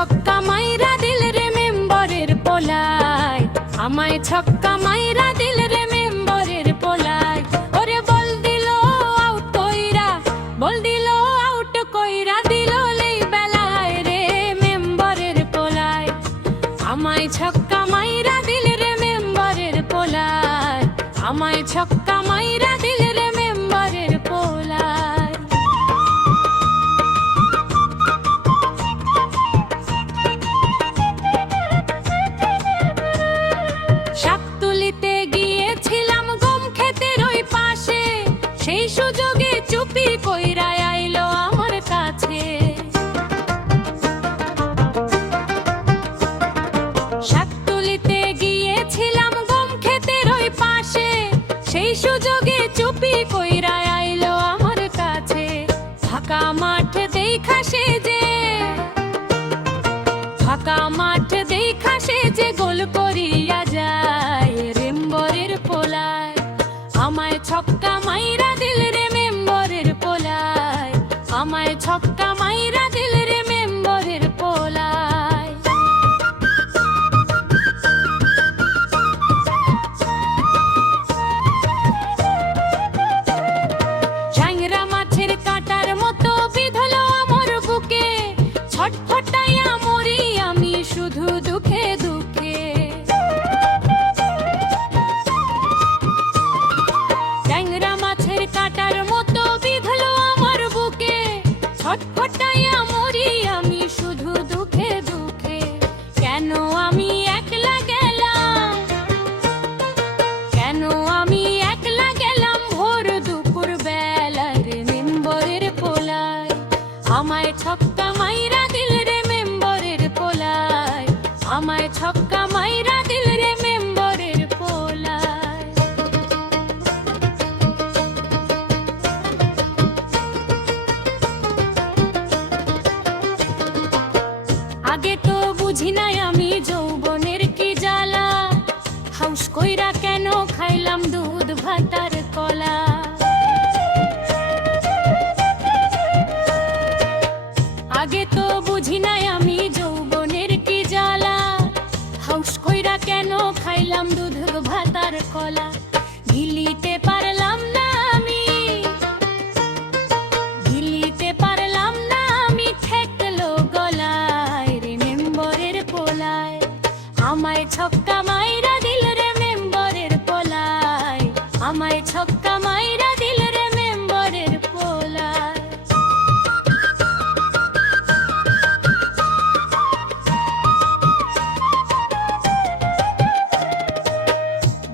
ছক্কা মাইরা দিল রে মেম্বরের পোলায়, আমায় ছক্কা মাইরা দিল রে মেম্বরের পোলায়। ওরে বল দিল আউট কইরা, বল দিল আউট কইরা দিল লেই বেলায় রে মেম্বরের পোলায়, আমায় ছক্কা মাইরা দিল রে মেম্বরের পোলায়, আমায় ছক্কা মাইরা দিল রে মেম্বরের পোলায়। শাক তুলিতে গিয়েছিলাম গম ক্ষেতের ওই পাশে, সেই সুযোগে চুপি কইরা আইলো আমার কাছে। শাক তুলিতে গিয়েছিলাম গম ক্ষেতের ওই পাশে, সেই সুযোগে চুপি কইরা আইলো আমার কাছে। ফাঁকা মাঠ দেখা সে যে, ফাঁকা মাঠ দেখা সে যে গোল করিয়া যায় মেম্বরের পোলায়, আমায় ছক্কা মাইরা দিল রে মেম্বরের পোলায়, আমায় ছক্কা মাইরা দিল রে মেম্বরের পোলায়। চ্যাংরা মাছের কাঁটার মতো বিঁধল আমার বুকে, ছটফটাইয়া মরি আমি শুধু দুঃখে দুঃখে। চ্যাংরা মাছের কাঁটার মতো বিঁধল আমার বুকে, ছটফটাইয়া মরি আমি শুধু দুঃখে দুঃখে। কেন আমি একলা গেলাম, কেন আমি একলা গেলাম ভোর দুপুর বেলায় রে মেম্বরের পোলায়, আমায় ছক্কা মাইরা দিল রে মেম্বরের পোলায়, আমায় ছক্কা মাইরা দিল রে মেম্বরের পোলায়। আগে তো বুঝি নাই আমি যৌবনের কি জ্বালা, হাউস কইরা কেন খাইলাম দুধ ভাত আর কলা। আগে তো বুঝি নাই আমি যৌবনের কি জ্বালা, হাউস কইরা কেন খাইলাম দুধ ভাত আর কলা। গিলিতে পারলাম না আমি, গিলিতে পারলাম না আমি, ঠেকলো গলায় রে মেম্বরের পোলায়, আমায় ছক্কা মাইরা দিল রে মেম্বরের পোলায়, আমায় ছক্কা মাইরা দিল রে মেম্বরের পোলায়।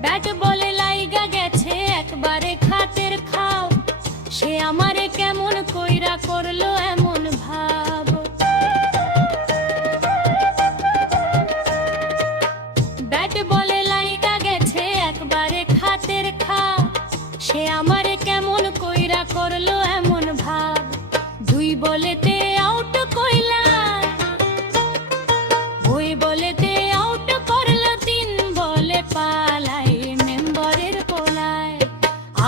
ব্যাট বলে লাইগা গেছে একবারে খাতের খাও, সে আমারে কেমন কইরা করলো এমন ভাব। ব্যাট বলে লাইগা গেছে একবারে খাতের খাও, সে আমারে কেমন কইরা করলো এমন ভাব। দুই বলেতে আউট কইলা, ওই বলেতে আউট করলো, তিন বলে পালাই মেম্বরের পোলায়,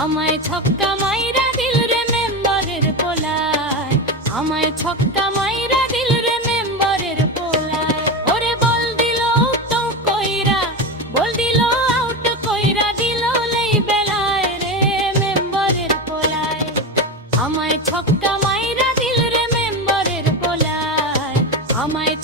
আমায় ছক্কা মাইরা দিল রে মেম্বরের পোলায়, আমায় ছক্কা মাইরা দিল রে মেম্বরের পোলায়। ওরে বল দিল তো কইরা, বল দিল আউট কইরা দিল লেই বেলায় রে মেম্বরের পোলায়, আমায় ছক্কা মাইরা দিল রে মেম্বরের পোলায়, আমায়